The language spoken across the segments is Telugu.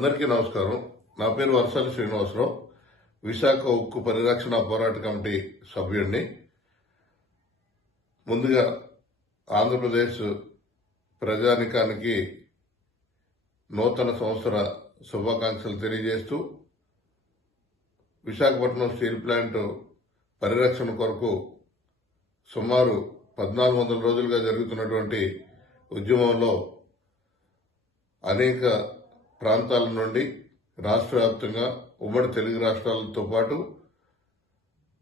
అందరికీ నమస్కారం. నా పేరు వర్సాలి శ్రీనివాసరావు. విశాఖ ఉక్కు పరిరక్షణ పోరాట కమిటీ సభ్యుడిని. ముందుగా ఆంధ్రప్రదేశ్ ప్రజానికానికి నూతన సంవత్సర శుభాకాంక్షలు తెలియజేస్తూ విశాఖపట్నం స్టీల్ ప్లాంట్ పరిరక్షణ కొరకు సుమారు 1400 రోజులుగా జరుగుతున్నటువంటి ఉద్యమంలో అనేక ప్రాంతాల నుండి రాష్ట్ర వ్యాప్తంగా ఉమ్మడి తెలుగు రాష్ట్రాలతో పాటు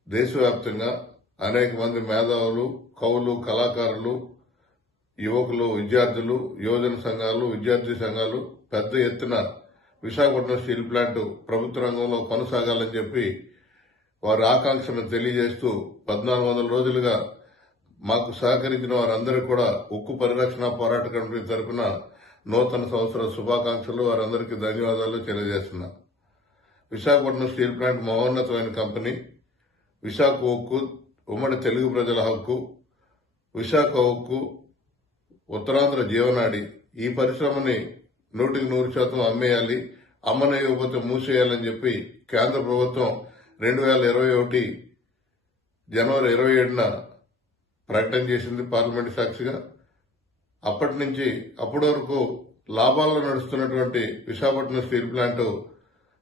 దేశవ్యాప్తంగా అనేక మంది మేధావులు, కవులు, కళాకారులు, యువకులు, విద్యార్థులు, యువజన సంఘాలు, విద్యార్థి సంఘాలు పెద్ద ఎత్తున విశాఖపట్నం స్టీల్ ప్లాంట్ ప్రభుత్వ రంగంలో కొనసాగాలని చెప్పి వారి ఆకాంక్షను తెలియజేస్తూ 1400 రోజులుగా మాకు సహకరించిన వారందరూ కూడా ఉక్కు పరిరక్షణ పోరాట కమిటీ తరఫున నూతన సంవత్సర శుభాకాంక్షలు, వారందరికీ ధన్యవాదాలు తెలియజేస్తున్నా. విశాఖపట్నం స్టీల్ ప్లాంట్ మహోన్నతమైన కంపెనీ. విశాఖ ఉక్కు ఉమ్మడి తెలుగు ప్రజల హక్కు. విశాఖ ఉక్కు ఉత్తరాంధ్ర జీవనాడి. ఈ పరిశ్రమని 100% అమ్మేయాలి, అమ్మనేయకపోతే మూసేయాలని చెప్పి కేంద్ర ప్రభుత్వం 2021 జనవరి 27న ప్రకటన చేసింది పార్లమెంటు సాక్షిగా. అప్పటి నుంచి అప్పటి వరకు లాభాల్లో నడుస్తున్నటువంటి విశాఖపట్నం స్టీల్ ప్లాంట్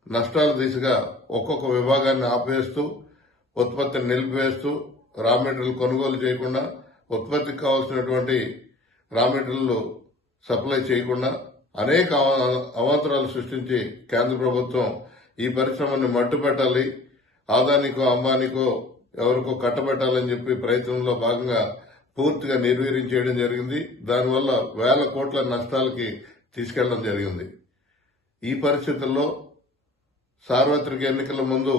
నష్టాల దిశగా ఒక్కొక్క విభాగాన్ని ఆపేస్తూ, ఉత్పత్తిని నిలిపివేస్తూ, రా మెటీరియల్ కొనుగోలు చేయకుండా, ఉత్పత్తికి కావాల్సినటువంటి రా మెటీరియల్ సప్లై చేయకుండా అనేక అవాంతరాలు సృష్టించి కేంద్ర ప్రభుత్వం ఈ పరిశ్రమని మట్టు పెట్టాలి, ఆదానికో అంబానికో ఎవరికో కట్టబెట్టాలని చెప్పి ప్రయత్నంలో భాగంగా పూర్తిగా నిర్వీర్యం చేయడం జరిగింది. దానివల్ల వేల కోట్ల నష్టాలకి తీసుకెళ్లడం జరిగింది. ఈ పరిస్థితుల్లో సార్వత్రిక ఎన్నికల ముందు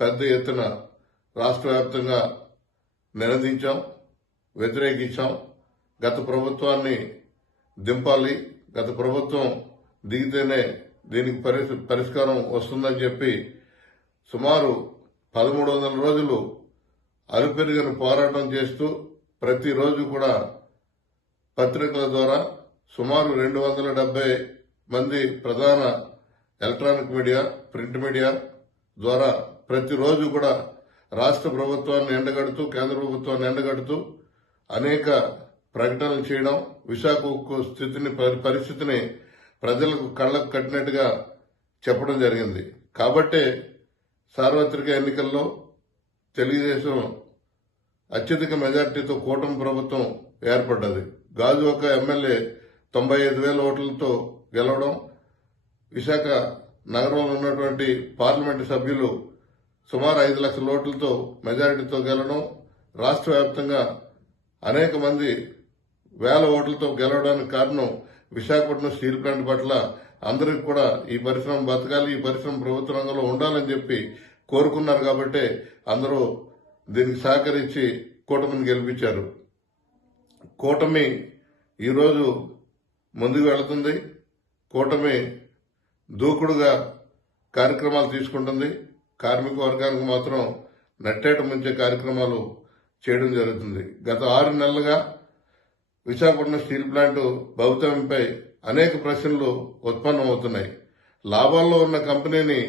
పెద్ద ఎత్తున రాష్ట్ర వ్యాప్తంగా నినదించాం, వ్యతిరేకించాం. గత ప్రభుత్వాన్ని దింపాలి, గత ప్రభుత్వం దిగితేనే దీనికి పరిష్కారం వస్తుందని చెప్పి సుమారు 1300 రోజులు అలుపెరుగని పోరాటం చేస్తూ ప్రతిరోజు కూడా పత్రికల ద్వారా సుమారు 270 మంది ప్రధాన ఎలక్ట్రానిక్ మీడియా, ప్రింట్ మీడియా ద్వారా ప్రతిరోజు కూడా రాష్ట్ర ప్రభుత్వాన్ని ఎండగడుతూ, కేంద్ర ప్రభుత్వాన్ని ఎండగడుతూ అనేక ప్రకటనలు చేయడం, విశాఖ ఉక్కు పరిస్థితిని ప్రజలకు కళ్లకు కట్టినట్టుగా చెప్పడం జరిగింది. కాబట్టే సార్వత్రిక ఎన్నికల్లో తెలుగుదేశం అత్యధిక మెజార్టీతో కూటమి ప్రభుత్వం ఏర్పడ్డది. గాజువాక ఎమ్మెల్యే 95,000 ఓట్లతో గెలవడం, విశాఖ నగరంలో ఉన్నటువంటి పార్లమెంటు సభ్యులు సుమారు 5 లక్షల ఓట్లతో మెజారిటీతో గెలవడం, రాష్ట్ర వ్యాప్తంగా అనేక మంది వేల ఓట్లతో గెలవడానికి కారణం విశాఖపట్నం స్టీల్ ప్లాంట్ పట్ల అందరికీ కూడా ఈ పరిశ్రమ బతకాలి, ఈ పరిశ్రమ ప్రభుత్వ రంగంలో ఉండాలని చెప్పి కోరుకున్నారు. కాబట్టి అందరూ దీనికి సహకరించి కూటమిని గెలిపించారు. కూటమి ఈరోజు ముందుకు వెళుతుంది. కూటమి దూకుడుగా కార్యక్రమాలు తీసుకుంటుంది. కార్మిక వర్గానికి మాత్రం నట్టేట ముంచే కార్యక్రమాలు చేయడం జరుగుతుంది. గత 6 నెలలుగా విశాఖపట్నం స్టీల్ ప్లాంట్ భవితవ్యంపై అనేక ప్రశ్నలు ఉత్పన్నమవుతున్నాయి. లాభాల్లో ఉన్న కంపెనీని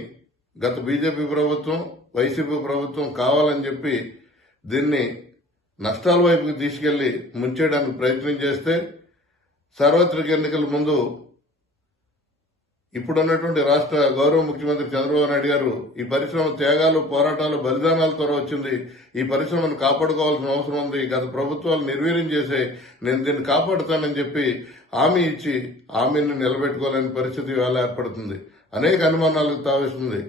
గత బీజేపీ ప్రభుత్వం, వైసీపీ ప్రభుత్వం కావాలని చెప్పి దీన్ని నష్టాల వైపుకి తీసుకెళ్లి ముంచేయడానికి ప్రయత్నం చేస్తే సార్వత్రిక ఎన్నికల ముందు ఇప్పుడున్నటువంటి రాష్ట్ర గౌరవ ముఖ్యమంత్రి చంద్రబాబు నాయుడు గారు ఈ పరిశ్రమ త్యాగాలు, పోరాటాలు, బలిదానాలతో వచ్చింది, ఈ పరిశ్రమను కాపాడుకోవాల్సిన అవసరం ఉంది, గత ప్రభుత్వాలు నిర్వీర్యం చేసే నేను దీన్ని కాపాడుతానని చెప్పి హామీ ఇచ్చి హామీని నిలబెట్టుకోలేని పరిస్థితి ఇవాళ ఏర్పడుతుంది. అనేక అనుమానాలకు తావిస్తుంది.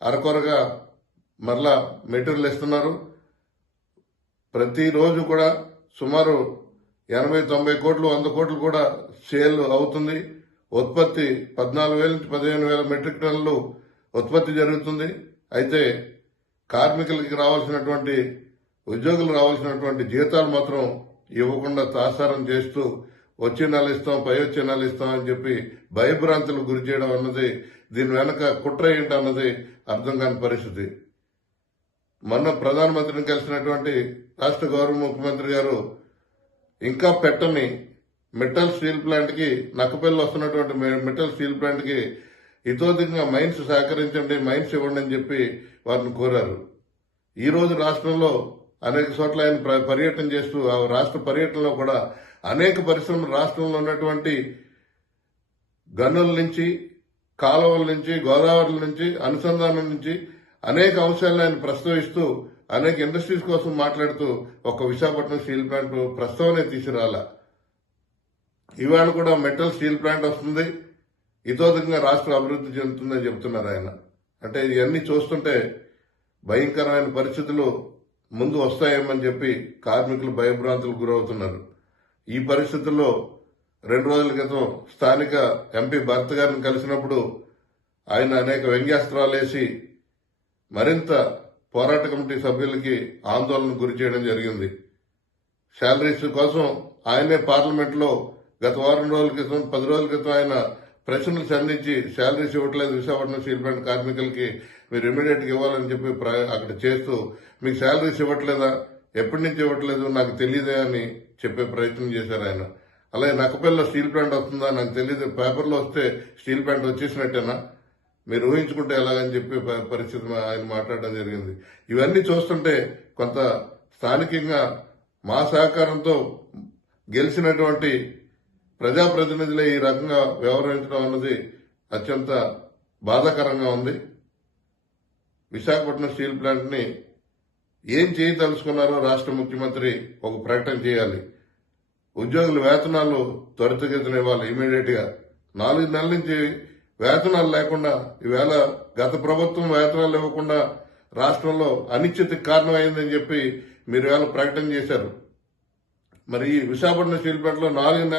అరకొరగా మరలా మెటీరియల్ ఇస్తున్నారు. ప్రతిరోజు కూడా సుమారు 80-90 కోట్లు, 100 కోట్లు కూడా సేల్ అవుతుంది. ఉత్పత్తి 14,000 నుంచి 15,000 మెట్రిక్ టన్నులు ఉత్పత్తి జరుగుతుంది. అయితే కార్మికులకి రావాల్సినటువంటి, ఉద్యోగులు రావాల్సినటువంటి జీతాలు మాత్రం ఇవ్వకుండా తాసారం చేస్తూ వచ్చే నెల ఇస్తాం, పై వచ్చే నెల ఇస్తాం అని చెప్పి భయభ్రాంతులకు గురి చేయడం అన్నది, దీని వెనక కుట్ర ఏంటి అన్నది అర్థం కాని పరిస్థితి. మొన్న ప్రధానమంత్రిని కలిసినటువంటి రాష్ట్ర గౌరవ ముఖ్యమంత్రి గారు ఇంకా పెట్టని మెటల్ స్టీల్ ప్లాంట్ కి, నక్కపల్లి వస్తున్నటువంటి మెటల్ స్టీల్ ప్లాంట్ కి ఇతోధికంగా మైన్స్ సహకరించండి, మైన్స్ ఇవ్వండి అని చెప్పి వారిని కోరారు. ఈ రోజు రాష్ట్రంలో అనేక చోట్ల ఆయన పర్యటన చేస్తూ ఆ రాష్ట్ర పర్యటనలో కూడా అనేక పరిశ్రమలు రాష్ట్రంలో ఉన్నటువంటి గనుల నుంచి, కాలువల నుంచి, గోదావరి నుంచి, అనుసంధానం నుంచి అనేక అంశాలను ఆయన ప్రస్తావిస్తూ అనేక ఇండస్ట్రీస్ కోసం మాట్లాడుతూ ఒక విశాఖపట్నం స్టీల్ ప్లాంట్ ప్రస్తావనే తీసుకురాల. ఇవాళ కూడా మెటల్ స్టీల్ ప్లాంట్ వస్తుంది, ఇతోధికంగా రాష్ట్రం అభివృద్ధి చెందుతుందని చెబుతున్నారు ఆయన. అంటే ఇవన్నీ చూస్తుంటే భయంకరమైన పరిస్థితులు ముందు వస్తాయేమని చెప్పి కార్మికులు భయభ్రాంతులకు గురవుతున్నారు. ఈ పరిస్థితుల్లో 2 రోజుల క్రితం స్థానిక ఎంపీ భరత్ గారిని కలిసినప్పుడు ఆయన అనేక వ్యంగ్యాస్త్రాలేసి మరింత పోరాట కమిటీ సభ్యులకి ఆందోళనకు గురి చేయడం జరిగింది. శాలరీస్ కోసం ఆయనే పార్లమెంట్ లో గత వారం రోజుల క్రితం 10 రోజుల క్రితం ఆయన ప్రశ్నలు సంధించి శాలరీస్ ఇవ్వట్లేదు విశాఖపట్నం స్టీల్ ప్లాంట్ కార్మికులకి, మీరు ఇమీడియట్ గా ఇవ్వాలని చెప్పి అక్కడ చేస్తూ, మీకు శాలరీస్ ఇవ్వట్లేదా, ఎప్పటి నుంచి ఇవ్వట్లేదు నాకు తెలియదే అని చెప్పే ప్రయత్నం చేశారు ఆయన. అలాగే నక్కపల్లిలో స్టీల్ ప్లాంట్ వస్తుందా నాకు తెలియదు, పేపర్లో వస్తే స్టీల్ ప్లాంట్ వచ్చేసినట్టేనా, మీరు ఊహించుకుంటే ఎలాగని చెప్పి పరిస్థితి ఆయన మాట్లాడడం జరిగింది. ఇవన్నీ చూస్తుంటే కొంత స్థానికంగా మా సహకారంతో గెలిచినటువంటి ప్రజాప్రతినిధులే ఈ రకంగా వ్యవహరించడం అన్నది అత్యంత బాధాకరంగా ఉంది. విశాఖపట్నం స్టీల్ ప్లాంట్ ని ఏం చేయదలుచుకున్నారో రాష్ట్ర ముఖ్యమంత్రి ఒక ప్రకటన చేయాలి. ఉద్యోగుల వేతనాలు త్వరితగతిన ఇవ్వాలి ఇమీడియట్ గా. 4 నెలల నుంచి వేతనాలు లేకుండా, ఈవేళ గత ప్రభుత్వం వేతనాలు ఇవ్వకుండా రాష్ట్రంలో అనిశ్చితికి కారణమైందని చెప్పి మీరు వేళ ప్రకటన చేశారు. మరి ఈ విశాఖపట్నం స్టీల్ ప్లాంట్ లో 4 నెలలు